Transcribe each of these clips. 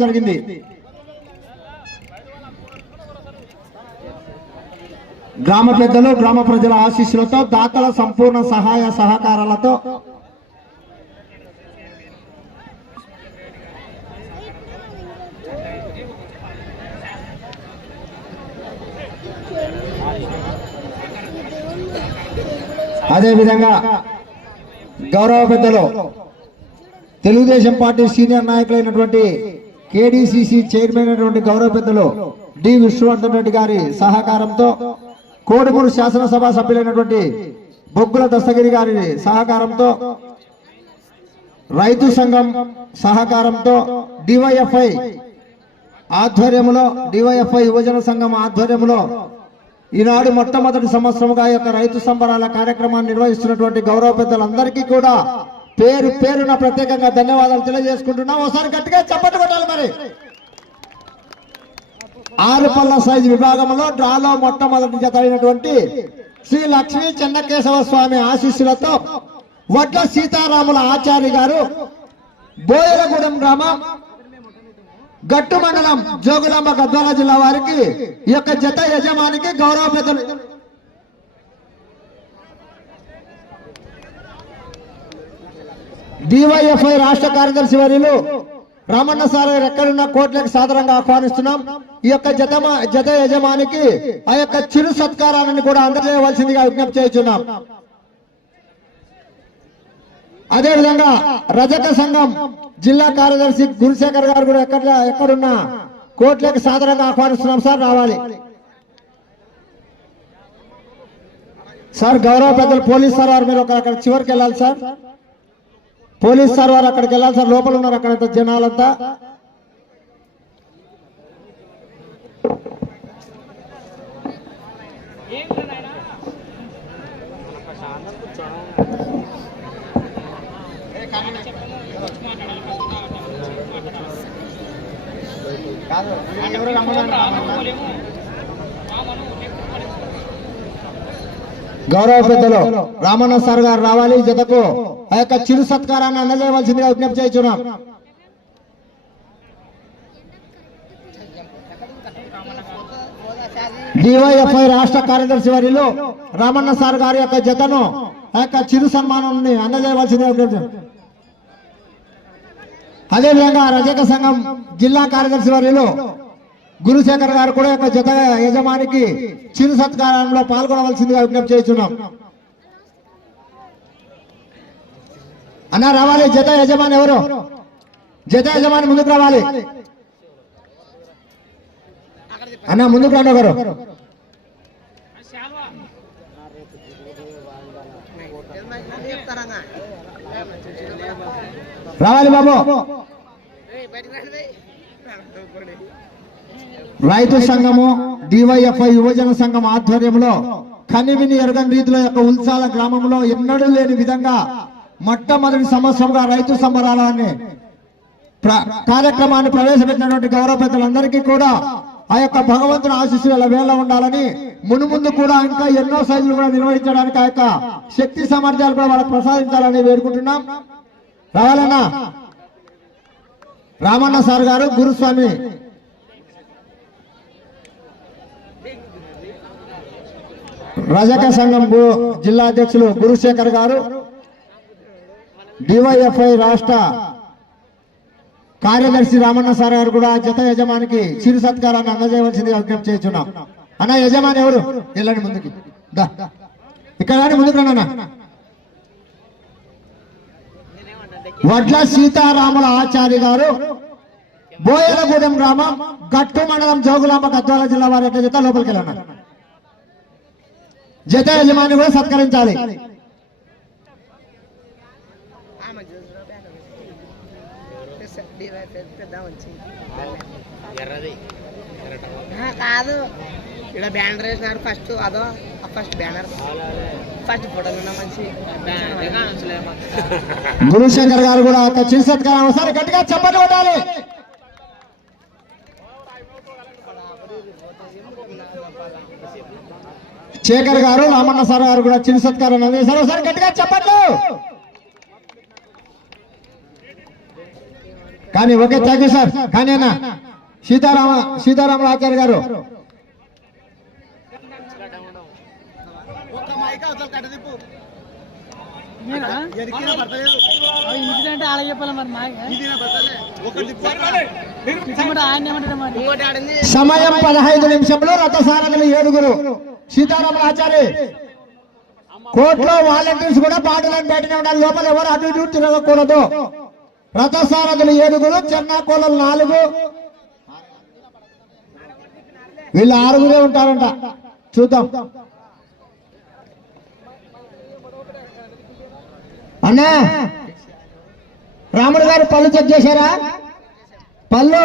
జరిగింది. గ్రామ పెద్దలు గ్రామ ప్రజల ఆశీస్సులతో దాతల సంపూర్ణ సహాయ సహకారాలతో అదేవిధంగా గౌరవ పెద్దలు తెలుగుదేశం పార్టీ సీనియర్ నాయకులైనటువంటి కేడీసీసీ చైర్మన్ అయినటువంటి గౌరవ పెద్దలు డి విష్ణువర్ధన్ రెడ్డి గారి సహకారంతో కోడుమూరు శాసనసభ సభ్యులైనటువంటి బొగ్గుల దస్తగిరి గారి సహకారంతో రైతు సంఘం సహకారంతో డివైఎఫ్ఐ ఆధ్వర్యంలో డివైఎఫ్ఐ యువజన సంఘం ఆధ్వర్యంలో ఈనాడు మొట్టమొదటి సంవత్సరంగా యొక్క రైతు సంబరాల కార్యక్రమాన్ని నిర్వహిస్తున్నటువంటి గౌరవ పెద్దలందరికీ కూడా పేరు పేరున ప్రత్యేకంగా ధన్యవాదాలు తెలియజేసుకుంటున్నాం. ఒకసారి గట్టిగా చప్పట్లు కొట్టాలి మరి. ఆరు పళ్ళ సైజు విభాగంలో డ్రాలో మొట్టమొదటి జతైనటువంటి శ్రీ లక్ష్మీ చెన్నకేశవ స్వామి ఆశీస్సులతో వడ్ల సీతారాముల ఆచార్య గారు బోయలగూడెం గ్రామం గట్టు మండలం జోగులాంబ గద్వాల జిల్లా వారికి ఈ యొక్క జత యజమానికి గౌరవ పెద్దలు డివైఎఫ్ఐ రాష్ట్ర కార్యదర్శి వర్యులు రామన్న సార్ గారు ఎక్కడున్న కోట్లకు సాధారణంగా ఆహ్వానిస్తున్నాం. ఈ యొక్క జత జత యజమానికి ఆ యొక్క చిరు సత్కారాన్ని కూడా అందజేయవలసిందిగా విజ్ఞప్తి చేస్తున్నాం. అదేవిధంగా రజక సంఘం జిల్లా కార్యదర్శి గురుశేఖర్ గారు కూడా ఎక్కడ ఎక్కడున్న కోట్లకు సాధారణంగా ఆహ్వానిస్తున్నాం సార్ రావాలి. సార్ గౌరవ పెద్దలు పోలీస్ సార్ వారు మీరు ఒక అక్కడ చివరికి వెళ్ళాలి సార్. పోలీస్ సార్ వారు అక్కడికి వెళ్ళాలి సార్. లోపల ఉన్నారు అక్కడ జనాలంతా. గౌరవ పెద్దలు రామన్న సార్ గారు రావాలి జతకు. ఆ యొక్క చిరు సత్కారాన్ని అందజేయవలసిందిగా విజ్ఞప్తి చేస్తున్నాం. డివైఎఫ్ఐ రాష్ట్ర కార్యదర్శి వారిలో రామన్న సార్ గారి యొక్క జతను ఆ యొక్క చిరు సన్మానాన్ని అందజేయవలసిందిగా అదేవిధంగా రజక సంఘం జిల్లా కార్యదర్శి వారిలో గురుశేఖర్ గారు కూడా యొక్క జత యజమానికి చిరు సత్కారంలో పాల్గొనవలసిందిగా విజ్ఞప్తి చేస్తున్నాం. అన్న రావాలి జత యజమాని ఎవరు? జత యజమాని ముందుకు రావాలి. అన్న ముందుకు రాండి ఒకరు. రావాలి బాబు. రైతు సంఘము డివైఎఫ్ఐ యువజన సంఘం ఆధ్వర్యంలో కనివిని ఎరగని రీతిలో యొక్క ఉల్సాల గ్రామంలో ఎన్నడూ లేని విధంగా మొట్టమొదటి సంవత్సరంగా రైతు సంబరాలని ప్ర- కార్యక్రమాన్ని ప్రవేశపెట్టినటువంటి గౌరవ పెద్దలందరికీ కూడా ఆ యొక్క భగవంతుని ఆశీస్సుల వేళ ఉండాలని మునుముందు కూడా ఇంకా ఎన్నో సైజులు కూడా నిర్వహించడానికి ఆ యొక్క శక్తి సామర్థ్యాలు కూడా వాళ్ళకి ప్రసాదించాలని వేడుకుంటున్నాం. రావాలన్న? రామన్న సార్ గారు గురుస్వామి. రజక సంఘం జిల్లా అధ్యక్షులు గురుశేఖర్ గారు. డివైఎఫ్ఐ రాష్ట్ర కార్యదర్శి రామన్న సార్ గారు కూడా జత యజమానికి చిరు సత్కారాన్ని అందజేయవలసిందిగా విజ్ఞప్తి చేస్తున్నాం. అన్న యజమాని ఎవరు? వెళ్ళండి ముందుకి. దా. ఇక్కడ ముందుకు రండి అన్న. వడ్ల సీతారాముల ఆచార్య గారు బోయలగూడెం గ్రామం గట్టు మండలం జోగులాంబ గద్వాల జిల్లా వారి యొక్క జత లోపలికి వెళ్ళన్నారు జత యజమాని కూడా సత్కరించాలి. కాదు. ఇక్కడ బ్యానర్ వేసినారు ఫస్ట్ అదో ఫస్ట్ బ్యానర్. ఫస్ట్ ఫోటోలు ఉన్న మంచి. గురుశంకర్ గారు కూడా సత్కారం ఒకసారి గట్టిగా చప్పట్లు కొట్టాలి. శేఖర్ గారు రామన్న సార్ గారు కూడా చిరు సత్కారం అందిస్తారు. ఒకసారి గట్టిగా చెప్పట్లు. కానీ ఓకే థ్యాంక్ యూ సార్ కానీ అన్న సీతారామ సీతారాముల ఆచార్య గారు. చెప్పాలి మరి మాకు సమయం పదహైదు నిమిషంలో రథసారథులు ఏడుగురు. సీతారాముల ఆచార్య. కోర్టులో వాలంటీర్స్ కూడా పాటలను బయటనే ఉండాలి. లోపల ఎవరు అటు ఇటు తిరగకూడదు. రథసారథులు ఏడుగురు చెన్నాకోలలు నాలుగు. వీళ్ళు ఆరుగురే ఉంటారంట. చూద్దాం. అన్నా రాముడు గారు పళ్ళు చెక్ చేశారా? పళ్ళు.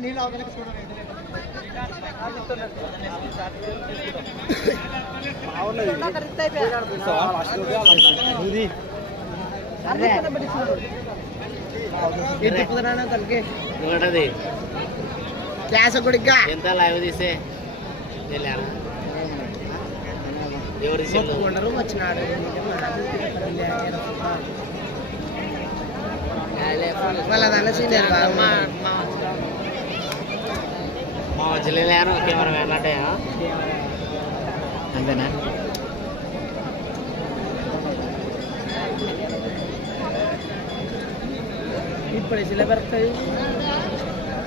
నీళ్ళు క్లాస్ కొడుగ్గా ఎంత లైవ్ తీసే ఎవరు వచ్చినాడు వాళ్ళ దాన్ని సీనియర్ మా మా కెమెరా అంటే అంతేనా ఇప్పుడు సిలబెడతాయి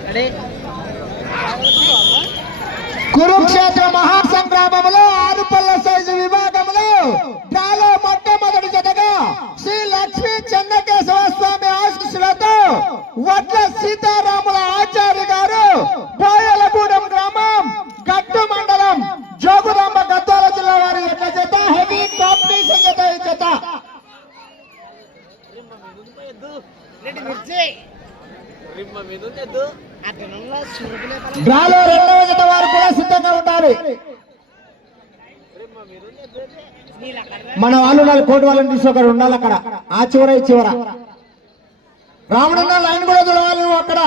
అడే కురుక్షేత్ర మహాసంగ్రామంలో ఆరు పళ్ళ సైజు విభాగంలో గాలో మొట్టమొదటి జతగా శ్రీ లక్ష్మీ చెన్నకేశవ స్వామి ఆశీస్సులతో వడ్ల సీతారాముల ఆచార్య గారు బోయలగూడెం గ్రామం గట్టు మండలం జోగురాంబ గద్వాల జిల్లా వారి యొక్క జత హెవీ కాంపిటీషన్ జత ఈ జత మిర్చి అతనంలో చురుకులే పని. డ్రాలో రెండవ జత వారు కూడా సిద్ధంగా ఉండాలి. మన వాళ్ళు ఉండాలి కోటి వాళ్ళని తీసి ఒకరు ఉండాలి అక్కడ. ఆ చివర ఈ చివర. రాముడున్న లైన్ కూడా చూడవాలి నువ్వు అక్కడ.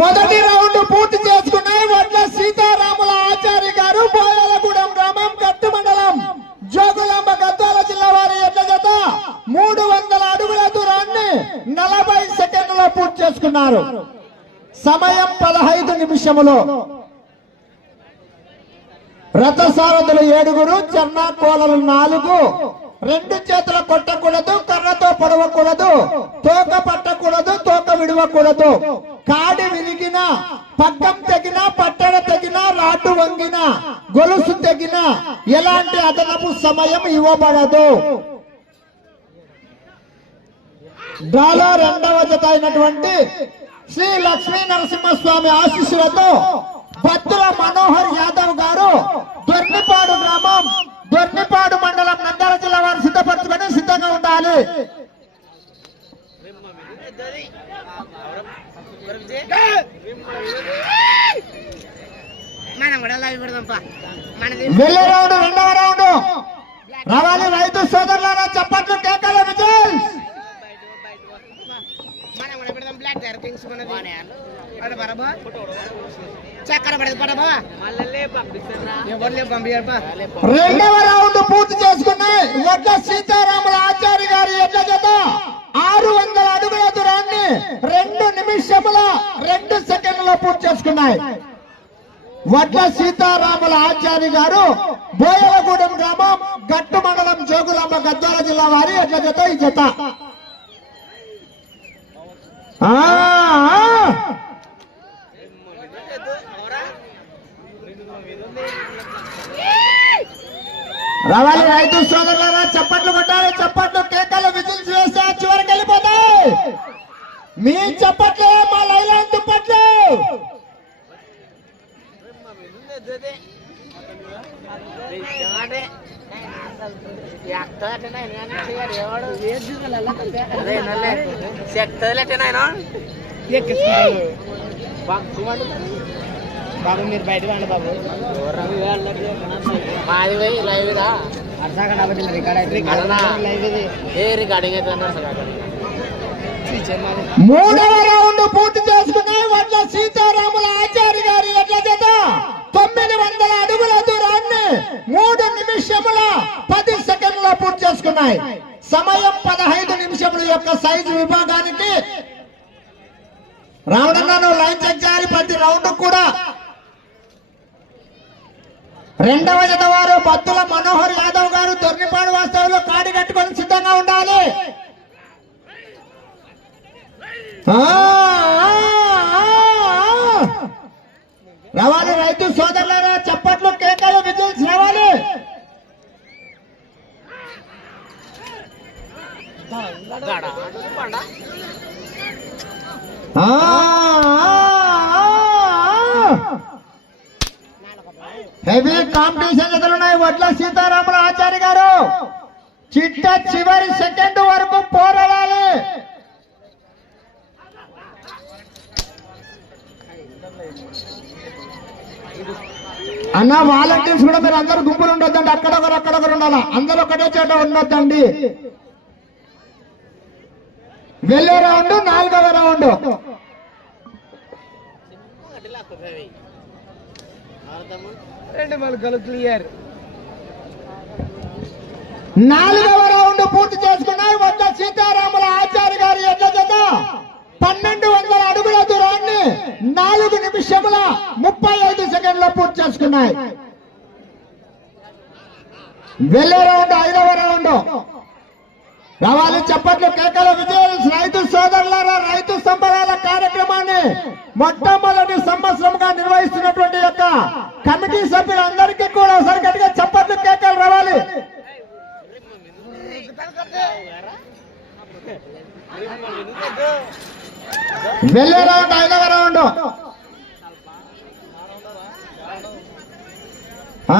మొదటి రౌండ్ పూర్తి చేసుకున్నాయి వడ్ల సీతారాముల ఆచార్య గారు బోయాలగూడెం గ్రామం గట్టు మండలం. జోగులాంబ గద్వాల జిల్లా వారి ఎడ్ల జత మూడు వందల అడుగుల దూరాన్ని నలభై సెకండ్లలో పూర్తి చేసుకున్నారు. సమయం పదహైదు నిమిషములో. రథసారథులు ఏడుగురు చెన్నా కోలలు నాలుగు రెండు చేతుల కొట్టకూడదు కర్రతో పడవకూడదు తోక పట్టకూడదు తోక విడవకూడదు. కాడి విరిగిన పక్కం తెగిన పట్టడ తెగిన రాటు వంగిన గొలుసు తెగిన ఎలాంటి అదనపు సమయం ఇవ్వబడదు. డాలో రెండవ జత అయినటువంటి శ్రీ లక్ష్మీ నరసింహస్వామి ఆశీస్సులతో భద్ర మనోహర్ యాదవ్ గారు దొర్నిపాడు గ్రామం దొర్నిపాడు మండలం నంద్యాల జిల్లా వారు సిద్ధపరచుకొని సిద్ధంగా ఉండాలి. వెళ్ళే రౌండ్ రెండవ రౌండ్. రావాలి రైతు సోదరులారా చప్పట్లు కేకలు విజయ్. రెండవ రౌండ్ పూర్తి చేసుకున్నాయి ఎడ్ల సీతారాముల ఆచార్య గారి ఎడ్ల చేత ఆరు వందల అడుగుల దూరాన్ని రెండు నిమిషముల రెండు సెకండ్ల పూర్తి చేసుకున్నాయి. వడ్ల సీతారాముల ఆచార్య గారు బోయలగూడెం గ్రామం గట్టు మండలం జోగులాంబ గద్వాల జిల్లా వారి ఎడ్ల జత ఈ జత ఆ, ఆ. రావాలి. రైతు సోదరులారా చప్పట్లు కొట్టాలి చప్పట్లు కేకలు విజిల్స్ వేస్తే చివరికి వెళ్ళిపోతాయి. మీ చప్పట్లు మా లైలాన్ దుప్పట్లు. అదే నల్లే చెప్తాదిలేటేనాయన బాబు మీరు బయట రండి బాబు. మాది పోయి లైవ్ ఇదా అర్థం కాబట్టి రికార్డ్ అయితే? లైవ్ ఇది. ఏ రికార్డింగ్ అయితే అన్నారు సార్ అక్కడ? మూడవ రౌండ్ పూర్తి చేసుకున్నాయి వడ్ల సీతారాముల ఆచార్య గారి ఎడ్ల జత తొమ్మిది వందల అడుగుల దూరాన్ని మూడు నిమిషముల పది సెకండ్ల పూర్తి చేసుకున్నాయి. సమయం పదహైదు నిమిషముల యొక్క సైజు విభాగానికి రావడంలో లైన్ చెక్ చేయాలి. ప్రతి రౌండ్ కూడా రెండవ జతవారు పత్తుల మనోహర్ యాదవ్ గారు దొర్నిపాడు వాస్తవంలో కాడి కట్టుకొని సిద్ధంగా ఉండాలి. రావాలి రైతు సోదరులారా చప్పట్లు కేకలు విజిల్స్ రావాలి. ఆ, ఆ. హెవీ కాంపిటీషన్ ఎదురున్నాయి వడ్ల సీతారాముల ఆచార్య గారు. చిట్ట చివరి సెకండ్ వరకు పోరాడాలి. అన్న వాలంటీర్స్ కూడా మీరు అందరూ గుంపులు ఉండొద్దండి అక్కడొకరు అక్కడొకరు ఉండాలా? అందరూ ఒకటే చోట ఉండొద్దండి. వెళ్ళే రౌండ్ నాలుగవ రౌండ్. గడ్డిలా రెండు మలుకలు క్లియర్. నాలుగవ రౌండ్ పూర్తి చేసుకున్నాయి. వద్ద సీతారాముల ఆచార్య గారి ఎడ్ల జత. పన్నెండు వందల అడుగుల దూరాన్ని నాలుగు నిమిషముల ముప్పై ఐదు సెకండ్ల పూర్తి చేసుకున్నాయి. వెళ్ళే రౌండ్ ఐదవ రౌండ్. రావాలి చెప్పట్లు కేకల విజయాలు. రైతు సోదరులారా రైతు సంబరాల కార్యక్రమాన్ని మొట్టమొదటి సంవత్సరంగా నిర్వహిస్తున్నటువంటి యొక్క కమిటీ సభ్యులందరికీ కూడా ఒకసారి గట్టిగా కేకలు రావాలి. వెళ్ళే రౌండ్ ఐదవ రౌండ్. ఆ,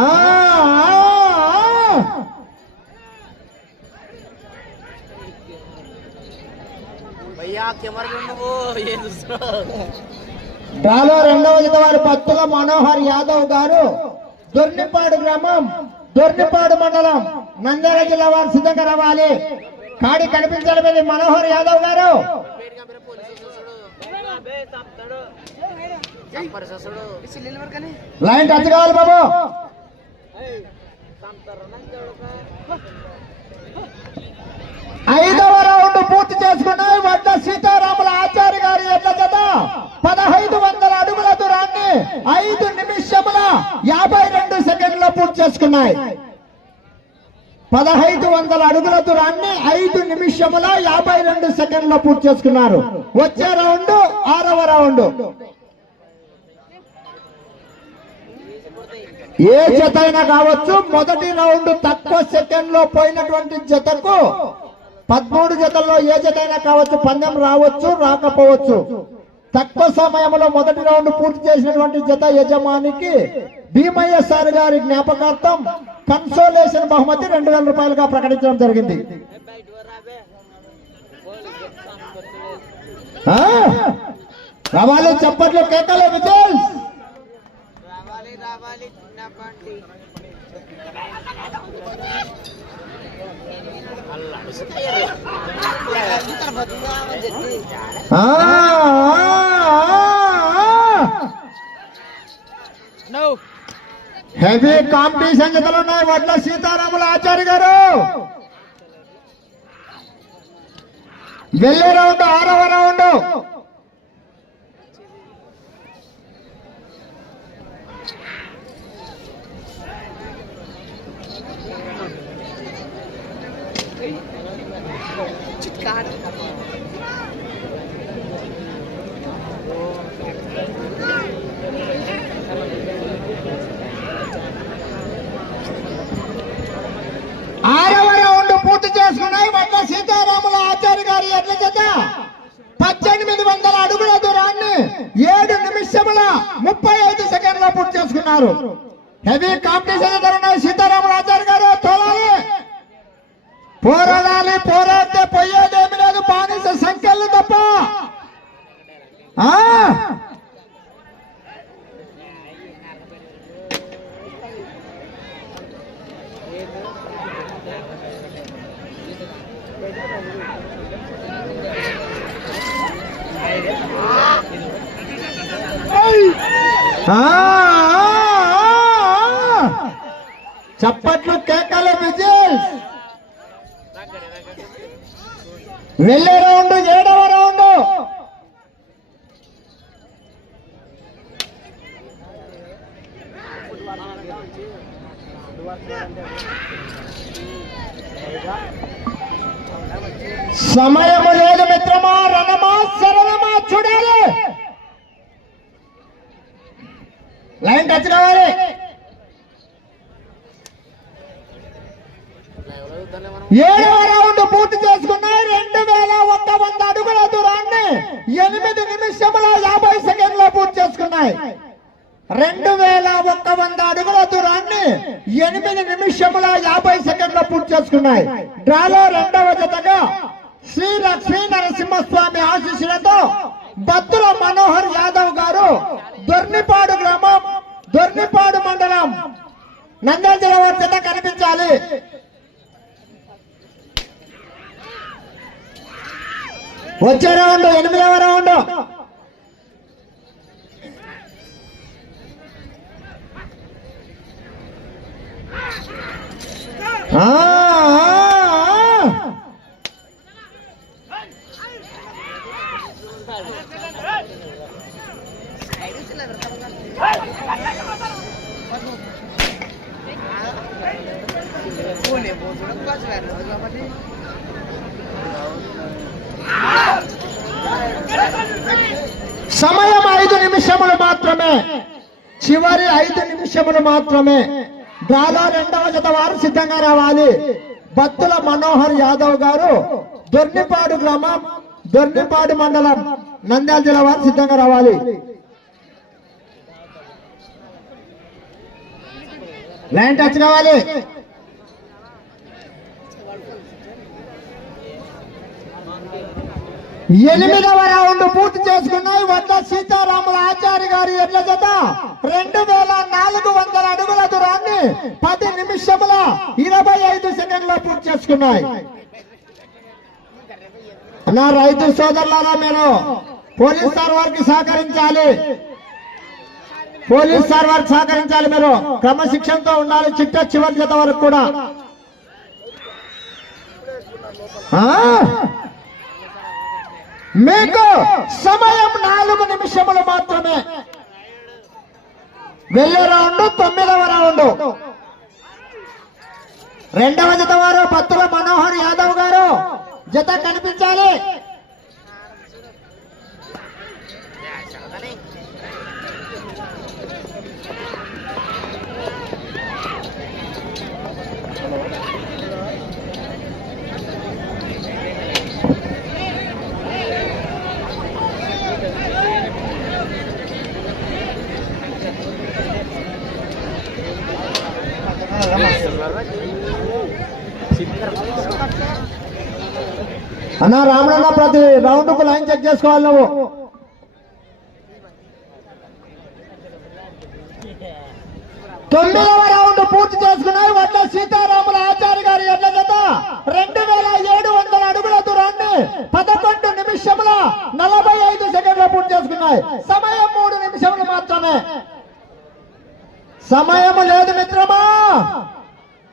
డ్రాలో రెండవ వారి పత్తుల మనోహర్ యాదవ్ గారు దొర్నిపాడు గ్రామం దొర్నిపాడు మండలం నంద్యాల జిల్లా వారు సిద్ధంగా రావాలి కాడి కనిపించడం మనోహర్ యాదవ్ గారు. లైన్ టచ్ కావాలి బాబు. ఐదవ రౌండ్ పూర్తి చేసుకున్నాయి వద్ద సీతారాముల ఆచార్య గారి ఎడ్ల జత. పదహైదు వందల అడుగుల దూరాన్ని ఐదు నిమిషముల యాభై రెండు సెకండ్ల పూర్తి చేసుకున్నాయి. పదహైదు వందల అడుగుల దూరాన్ని ఐదు నిమిషముల యాభై రెండు సెకండ్ల పూర్తి చేసుకున్నారు. వచ్చే రౌండ్ ఆరవ రౌండ్. ఏ జత అయినా కావచ్చు మొదటి రౌండ్ తక్కువ సెకండ్లో పోయినటువంటి జతకు పదమూడు జతల్లో ఏ జతైనా కావచ్చు పందెం రావచ్చు రాకపోవచ్చు. తక్కువ సమయంలో మొదటి రౌండ్ పూర్తి చేసినటువంటి జత యజమానికి భీమయ్య సార్ గారి జ్ఞాపకార్థం కన్సోలేషన్ బహుమతి రెండు వేల రూపాయలుగా ప్రకటించడం జరిగింది. రావాలి చప్పట్లు కేకలే విజయ్! రావాలి రావాలి చిన్నప్పటి ఆ, ఆ, ఆ. నో హెవీ కాంపిటీషన్ జతలు ఉన్నాయి వడ్ల సీతారాముల ఆచార్య గారు. వెళ్ళే రౌండ్ ఆరవ రౌండ్ ఆరవ రౌండ్ పూర్తి చేసుకున్నాయి. వడ్ల సీతారాముల ఆచార్య గారి ఎట్ల చేత పద్దెనిమిది వందల అడుగుల దూరాన్ని ఏడు నిమిషముల ముప్పై ఐదు సెకండ్ల పూర్తి చేసుకున్నారు. హెవీ కాంపిటీషన్ జరుగుతున్నాయి సీతారాముల ఆచార్య గారు తోలాలి. పోరాడాలి పోరాడితే పోయేదేమి లేదు బానిస సంఖ్యలు తప్ప ఆ ఆ, ఆ, ఆ, ఆ. చప్పట్లు కేకలు విజిల్స్ వెళ్ళే రౌండ్ ఏడవ రౌండ్. సమయము లేదు మిత్రమా రణమా శరణమా చూడాలి లైన్ టచ్ కావాలి ఏడవ రౌండ్ పూర్తి చేసుకున్నాయి రెండు వేల ఒక్క వంద అడుగుల దూరాన్ని ఎనిమిది నిమిషముల యాభై సెకండ్ల ఉన్నాయి. రెండు వేల ఒక్క వంద అడుగుల దూరాన్ని ఎనిమిది నిమిషముల యాభై సెకండ్ల పూర్తి చేసుకున్నాయి. డ్రాలో రెండవ జతగా శ్రీ లక్ష్మీ నరసింహస్వామి ఆశీస్సులతో బత్తుల మనోహర్ యాదవ్ గారు దొర్నిపాడు గ్రామం దొర్నిపాడు మండలం నంద్యాల జిల్లా జత కనిపించాలి. వచ్చే రౌండ్ ఎనిమిదవ రౌండ్. సమయం ఐదు నిమిషములు మాత్రమే. చివరి ఐదు నిమిషములు మాత్రమే. డ్రాలో రెండవ జత వారు సిద్ధంగా రావాలి. బత్తుల మనోహర్ యాదవ్ గారు దొర్నిపాడు గ్రామం దొర్నిపాడు మండలం నంద్యాల జిల్లా వారు సిద్ధంగా రావాలి. లైన్ టచ్ కావాలి. ఎనిమిదవ రౌండ్ పూర్తి చేసుకున్నాయి. వద్ద సీతారాముల ఆచార్య గారి ఎడ్ల జత. రెండు వేల నాలుగు వందల అడుగుల దూరాన్ని పది నిమిషముల ఇరవై ఐదు సెకండ్ల పూర్తి చేసుకున్నాయి. నా రైతు సోదరులారా మీరు పోలీస్ సార్ వారికి సహకరించాలి. పోలీస్ సార్ వారికి సహకరించాలి మీరు. క్రమశిక్షణతో ఉండాలి. చిట్ట చివరి జత వరకు కూడా? మీకు సమయం నాలుగు నిమిషములు మాత్రమే. వెళ్ళే రౌండ్ తొమ్మిదవ రౌండ్. రెండవ జత వారు పత్తుల మనోహర్ యాదవ్ గారు. జత కనిపించాలి. అన్న రామణన్న ప్రతి రౌండ్కు లైన్ చెక్ చేసుకోవాలి నువ్వు. తొమ్మిదవ రౌండ్ పూర్తి చేసుకున్నాయి వడ్ల సీతారాముల ఆచార్య గారి ఎడ్ల జత. రెండు వేల ఏడు వందల అడుగుల దూరాన్ని పదకొండు నిమిషముల నలభై ఐదు సెకండ్లు పూర్తి చేసుకున్నాయి. సమయం మూడు నిమిషములు మాత్రమే. సమయం లేదు మిత్రమా?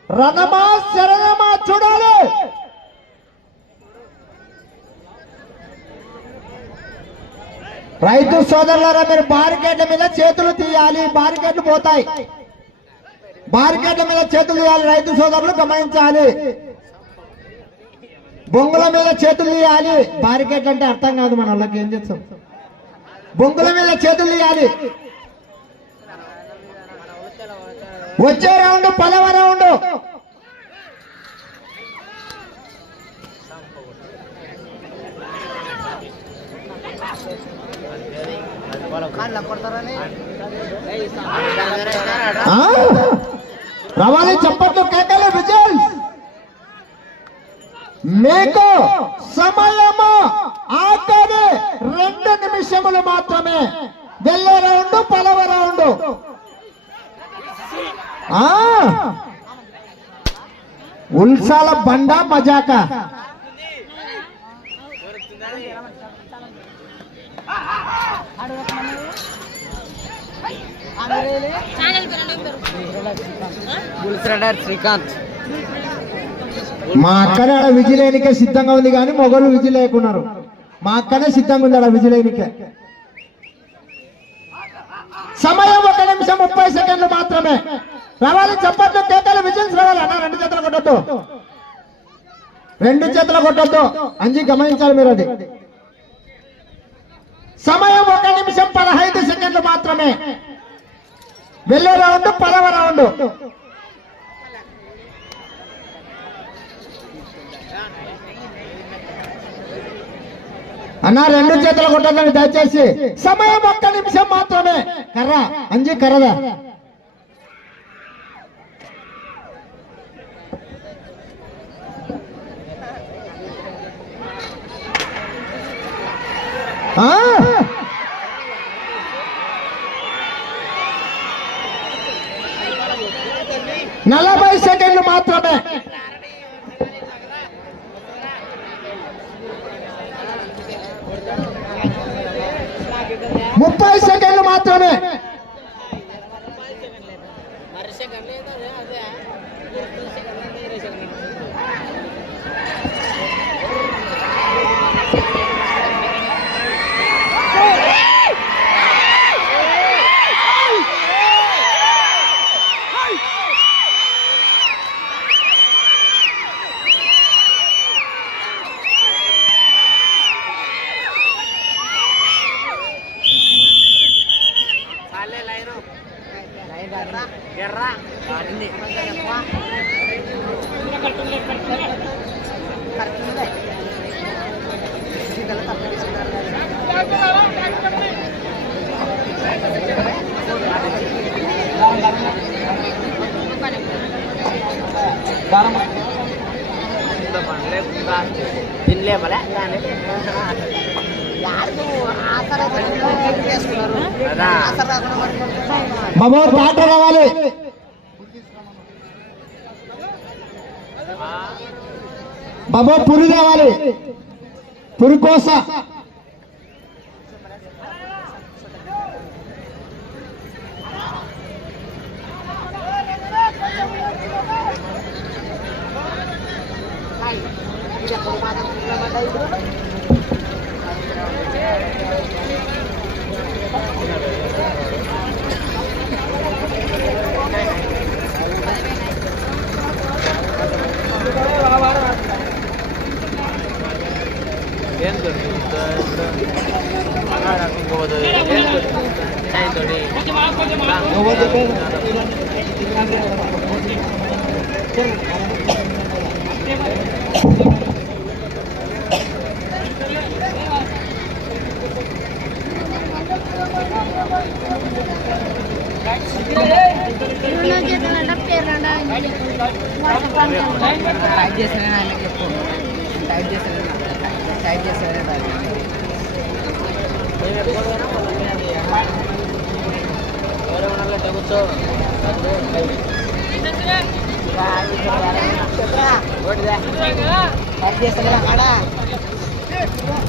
రణమా శరణమా చూడాలి. రైతు సోదరులారా మీరు బారికేట్ల మీద చేతులు తీయాలి. బారికేట్లు పోతాయి. బారికేట్ల మీద చేతులు తీయాలి. రైతు సోదరులు గమనించాలి. బొంగుల మీద చేతులు తీయాలి. బారికేట్లు అంటే అర్థం కాదు మన వాళ్ళకి ఏం చేస్తాం? బొంగుల మీద చేతులు తీయాలి. వచ్చే రౌండ్ పదవ రౌండ్. రవాణి కొడతారని కేకలే రవాలి చప్పట్లు కేకలు విజయ్. మీకు సమయము ఆఖరి రెండు నిమిషములు మాత్రమే. వెళ్ళే రౌండ్ పదవ రౌండ్. ఉల్సాల బండ మజాక. శ్రీకాంత్. మా అక్కనే ఆడ విజిలేనికే సిద్ధంగా ఉంది కానీ మొగలు విజిల్ లేకున్నారు మా అక్కనే సిద్ధంగా ఉంది ఆడ విజిలేనికే. సమయం ఒక నిమిషం ముప్పై సెకండ్లు మాత్రమే. రావాలి చప్పట్లు కేకలు విజిల్స్ రావాలి. అన్న రెండు చేతులు కొట్టద్దు. రెండు చేతులు కొట్టద్దు. అంజీ గమనించాలి మీరు అది. సమయం ఒక నిమిషం పదహైదు సెకండ్లు మాత్రమే. వెళ్ళే రౌండ్ పదవ రౌండ్. అన్న రెండు చేతులు కొట్టద్దని దయచేసి సమయం ఒక్క నిమిషం మాత్రమే. కర్ర అంజీ కర్రదా ఆ? నలభై సెకండ్లు మాత్రమే ముప్పై సెకండ్లు మాత్రమే ఎర్ర తినలేమలే దాని బాబు ట్రాక్టర్ రావాలి బాబు పురి రావాలి పురి కోస టైప్ చేస్తలేను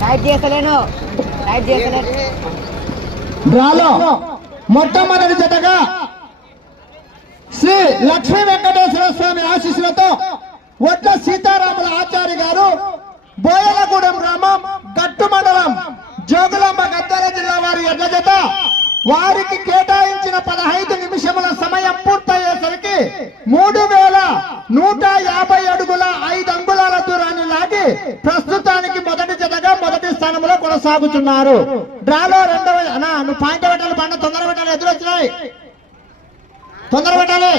టైప్ చేస్తలేను టైప్ చేస్తలేను డ్రాలో మొట్టమొదటి జతగా శ్రీ లక్ష్మీ వెంకటేశ్వర స్వామి ఆశీస్సులతో వడ్ల సీతారాముల ఆచార్య గారు బోయలగూడెం గ్రామం గట్టు మండలం జోగులాంబ గద్దాల జిల్లా వారి ఎడ్ల జత వారికి కేటాయించిన పదహైదు నిమిషముల సమయం పూర్తయ్యేసరికి మూడు వేల నూట యాభై అడుగుల ఐదు అంగుళాల దూరాన్ని లాగి ప్రస్తుతానికి మొదటి జతగా మొదటి స్థానంలో కొనసాగుతున్నారు. డ్రాలో రెండవ నువ్వు పాయింట్ పెట్టాలి బండ తొందర పెట్టాలి ఎదురొచ్చినాయి. తొందర పెట్టాలి